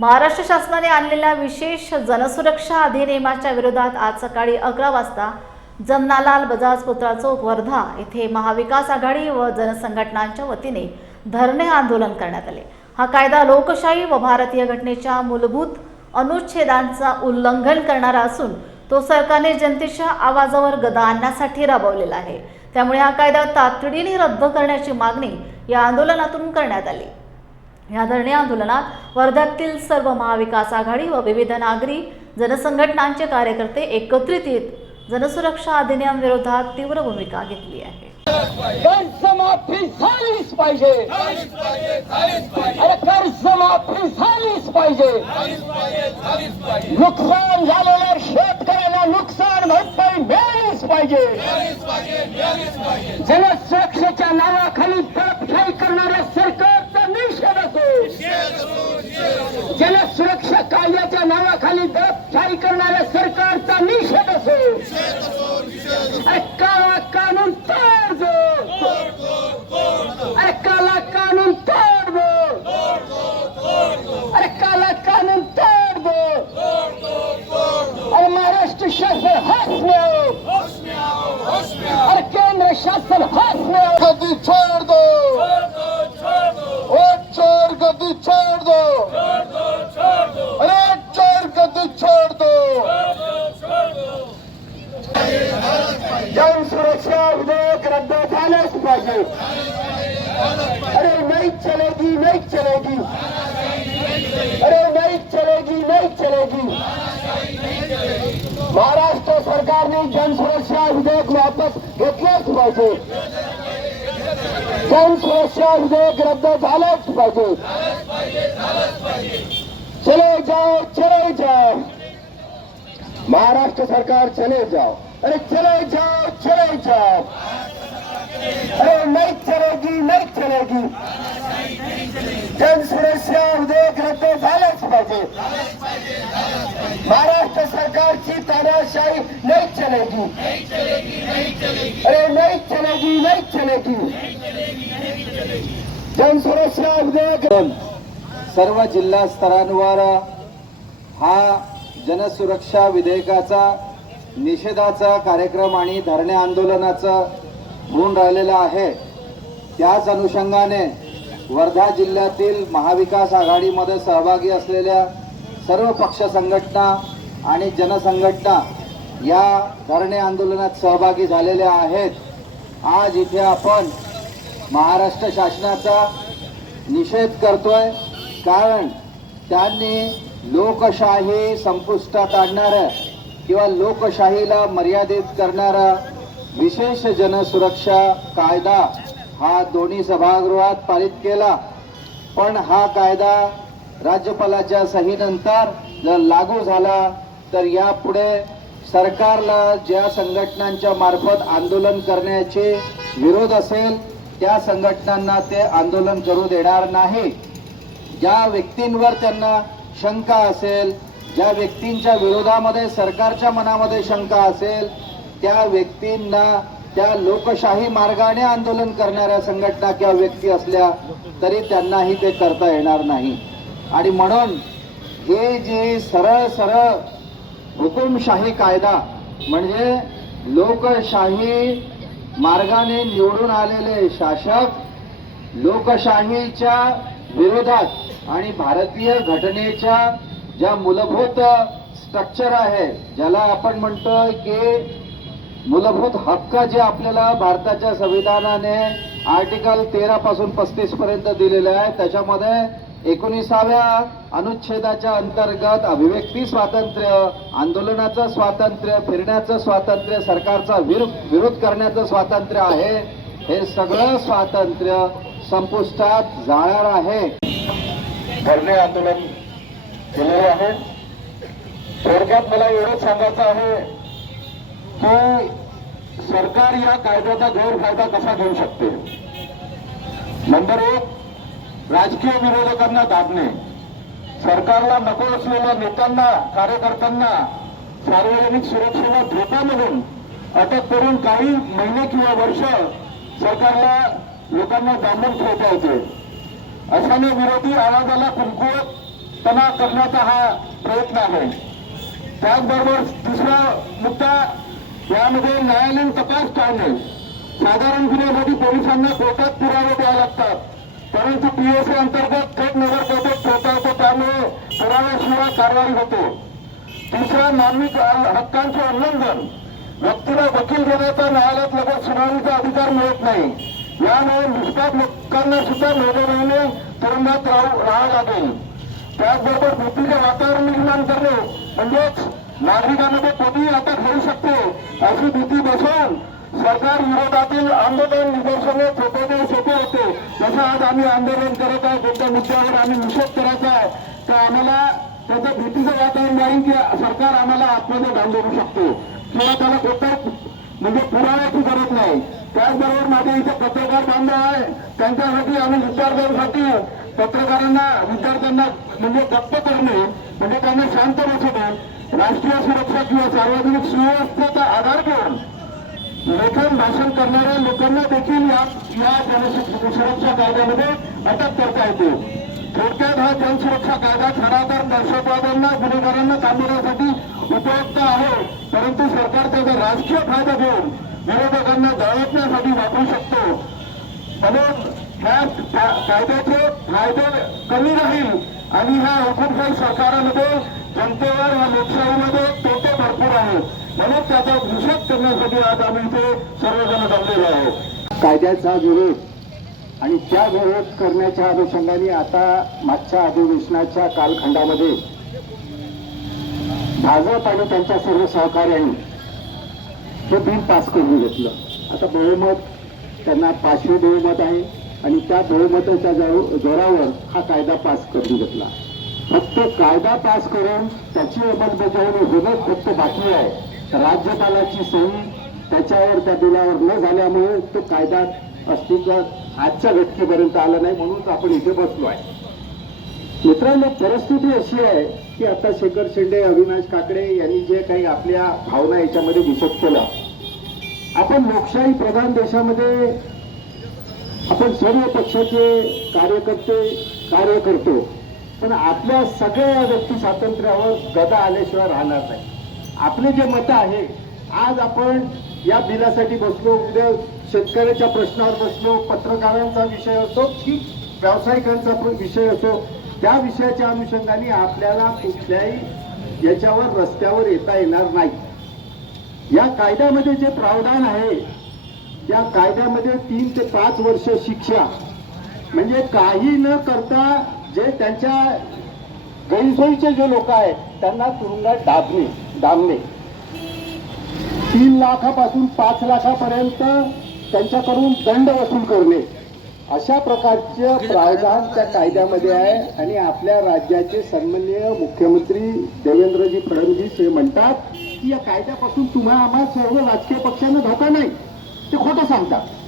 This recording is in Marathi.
महाराष्ट्र शासनाने आणलेल्या विशेष जनसुरक्षा अधिनियमाच्या विरोधात आज सकाळी अकरा वाजता जमनालाल बजाज पुत्रा चौक वर्धा येथे महाविकास आघाडी व जनसंघटनांच्या वतीने धरणे आंदोलन करण्यात आले. हा कायदा लोकशाही व भारतीय घटनेच्या मूलभूत अनुच्छेदांचा उल्लंघन करणारा असून तो सरकारने जनतेच्या आवाजावर गदा आणण्यासाठी राबवलेला आहे. त्यामुळे हा कायदा तातडीने रद्द करण्याची मागणी या आंदोलनातून करण्यात आली. या धरणे आंदोलनात वर्ध्यातील सर्व महाविकास आघाडी व विविध नागरी जनसंघटनांचे कार्यकर्ते एकत्रित येत जनसुरक्षा अधिनियम विरोधात तीव्र भूमिका घेतली आहे. कर्जमाफी झालीच पाहिजे. अरे कर्जमाफी झालीच पाहिजे. नुकसान झालेल्या शेतकऱ्यांना नुकसान भरपाई मिळालीच पाहिजे. जनसुरक्षेच्या नावाखाली जनसुरक्षा नावाखाली दबशाही करणाऱ्या सरकारचा जन सुरक्षा विधेयक रद्द झालंच पाहिजे. अरे नाही चलेगी नाही चलेगी. अरे नाही चलेगी नाही चलेगी. महाराष्ट्र सरकारने जनसुरक्षा विधेयक वापस घेतलंच पाहिजे. जनसुरक्षा विधेयक रद्द झालंच पाहिजे. चले जाओ चले जाओ. महाराष्ट्र सरकार चले जाओ. अरे चले जाओ चले जाओ। अरे नहीं चलेगी नहीं चलेगी। जन सुरक्षा विधेयक रद्द झालंच पाहिजे महाराष्ट्र सरकारची तानाशाही नहीं चलेगी। अरे नहीं चलेगी नहीं चलेगी। जन सुरक्षा विधेयक सर्व जिल्हा स्तरांवर हा जनसुरक्षा विधेयकाचा निषेधाचा कार्यक्रम आणि धरणे आंदोलनाचं होऊन राहिलेलं आहे. त्याच अनुषंगाने वर्धा जिल्ह्यातील महाविकास आघाडीमध्ये सहभागी असलेल्या सर्व पक्ष संघटना आणि जनसंघटना या धरणे आंदोलनात सहभागी झालेल्या आहेत. आज इथे आपण महाराष्ट्र शासनाचा निषेध करतोय. कारण त्यांनी लोकशाही संपुष्टात आणणारं किंवा लोकशाहीला मर्यादित करणारा विशेष जनसुरक्षा कायदा हा दोन्ही सभागृहात पारित केला. पण हा कायदा राज्यपालाच्या सहीनंतर जर लागू झाला तर यापुढे सरकारला ज्या संघटनांच्या मार्फत आंदोलन करण्याचे विरोध असेल त्या संघटनांना ते आंदोलन करू देणार नाही. ज्या व्यक्तींवर त्यांना शंका असेल ज्या व्यक्तींच्या विरोधामध्ये सरकारच्या मनामध्ये शंका असेल त्या व्यक्तींना त्या लोकशाही मार्गाने आंदोलन करणाऱ्या संघटना किंवा व्यक्ती असल्या तरी त्यांनाही ते करता येणार नाही. आणि म्हणून हे जे सरळ सरळ हुकुमशाही कायदा म्हणजे लोकशाही मार्गाने निवडून आलेले शासक लोकशाहीच्या विरोधात आणि भारतीय घटनेच्या ज्या मूलभूत स्ट्रक्चर आहे ज्याला आपण म्हणतोय की मूलभूत हक्क जे आपल्याला भारताच्या संविधानाने आर्टिकल तेरा पासून पस्तीस पर्यंत दिलेले आहे त्याच्यामध्ये एकोणीसाव्या अनुच्छेदाच्या अंतर्गत अभिव्यक्ती स्वातंत्र्य आंदोलनाचं स्वातंत्र्य फिरण्याचं स्वातंत्र्य सरकारचा विरोध विरोध करण्याचं स्वातंत्र्य आहे हे सगळं स्वातंत्र्य संपुष्टात जाणार आहे. धरणे आंदोलन केलेले आहे. थोडक्यात मला एवढंच सांगायचं आहे की सरकार या कायद्याचा गैरफायदा कसा घेऊ शकते? नंबर एक राजकीय विरोधकांना दाबणे. सरकारला नको असलेल्या नेत्यांना कार्यकर्त्यांना सार्वजनिक सुरक्षेला धोका म्हणून अटक करून काही महिने किंवा वर्ष सरकारला लोकांना डांबून ठेवता येते अशाने विरोधी आवाजाला कुंकुवत पणा करण्याचा हा प्रयत्न आहे. त्याचबरोबर दुसरा मुद्दा यामध्ये न्यायालयीन तपास टाळणे. साधारण गुन्ह्यासाठी पोलिसांना कोर्टात पुरावे द्यावे लागतात. परंतु पीएससी अंतर्गत थेट नगर कोर्टात ठेवता येतो त्यामुळे पुराव्याशिवाय कारवाई होते. तिसरा मानवी हक्कांचे उल्लंघन. व्यक्तीला वकील देण्याचा न्यायालयात लगेच सुनावणीचा अधिकार मिळत नाही. यामुळे निष्पाप लोकांना सुद्धा महिने महिने तुरुंगात राहू राहावं लागेल. त्याचबरोबर भीतीचे वातावरण निर्माण करणे. म्हणजेच नागरिकांमध्ये कोणीही आता घेऊ शकते. अशी भीती बसवून सरकार विरोधातील आंदोलन निदर्शने थोपवणे सोपे होते. जसं आज आम्ही आंदोलन करत आहे कोणत्या मुद्द्यावर आम्ही निषेध करायचा आहे तर आम्हाला त्याचं भीतीचं वातावरण नाही की सरकार आम्हाला आतमध्ये बांधू शकतो. किंवा त्याला कोणत्या म्हणजे पुराव्याची गरज नाही. त्याचबरोबर माझे इथे पत्रकार बांधव आहे त्यांच्यासाठी आम्ही विद्यार्थ्यांसाठी पत्रकारांना विद्यार्थ्यांना म्हणजे गप्प करणे म्हणजे त्यांना शांत बसवणे राष्ट्रीय सुरक्षा किंवा सार्वजनिक सुव्यवस्थेचा आधार घेऊन लेखन भाषण करणाऱ्या लोकांना देखील या या जनसुरक्षा कायद्यामध्ये अटक करता येते. थोडक्यात हा जनसुरक्षा कायदा खरा तर दहशतवाद्यांना गुन्हेगारांना थांबवण्यासाठी उपयुक्त आहे. परंतु सरकार त्याचा राजकीय फायदा घेऊन विरोधकांना दळवण्यासाठी वापरू शकतो. म्हणून ह्या कायद्याचे फायदे कमी राहील आणि ह्या हुकुमशाही सरकारामध्ये जनतेवर ह्या लोकशाहीमध्ये तोटे भरपूर आहेत. म्हणून त्याचा निषेध करण्यासाठी आज आम्ही इथे सर्वजण जमलेलो आहोत. कायद्याचा विरोध आणि त्या विरोध करण्याच्या अनुषंगाने आता मागच्या अधिवेशनाच्या कालखंडामध्ये भाजप आणि त्यांच्या सर्व सहकार्यांनी हे बिल पास करून घेतलं. आता बहुमत त्यांना पाचवे बहुमत आहे. आणि त्या बहुमताच्या जोरावर हा कायदा पास करून घेतला. फक्त कायदा पास करून त्याची अंमलबजावणी होणं फक्त बाकी आहे. राज्यपालाची सही त्याच्यावर त्या बिलावर न झाल्यामुळे तो कायदा अस्तित्वात आजच्या घटकेपर्यंत आला नाही म्हणूनच आपण इथे बसलो आहे. मित्रांनो परिस्थिती अशी आहे की आता शेखर शेंडे अविनाश काकडे यांनी जे काही आपल्या भावना याच्यामध्ये विशद केला आपण लोकशाही प्रधान देशामध्ये आपण सर्व पक्षाचे कार्यकर्ते कार्य करतो पण आपल्या सगळ्या व्यक्ती स्वातंत्र्यावर गदा आल्याशिवाय राहणार नाही. आपले जे मत आहे आज आपण या बिलासाठी बसलो उद्या शेतकऱ्याच्या प्रश्नावर बसलो पत्रकारांचा विषय असो की व्यावसायिकांचा पण विषय असो त्या विषयाच्या अनुषंगाने आपल्याला कुठल्याही याच्यावर रस्त्यावर येता येणार नाही. या कायद्यामध्ये जे प्रावधान आहे या कायद्यामध्ये तीन ते पाच वर्ष शिक्षा. म्हणजे काही न करता जे त्यांच्या गैरसोयीचे जे लोक आहेत त्यांना तुरुंगात डाबणे डांबणे तीन लाखापासून पाच लाखापर्यंत त्यांच्याकडून दंड वसूल करणे. अशा प्रकारचे प्रावधान त्या कायद्यामध्ये आहे आणि आपल्या राज्याचे सन्माननीय मुख्यमंत्री देवेंद्रजी फडणवीस हे म्हणतात की या कायद्यापासून तुम्हाला आम्हाला सर्व राजकीय पक्षांना धोका नाही. で、コトさんだ。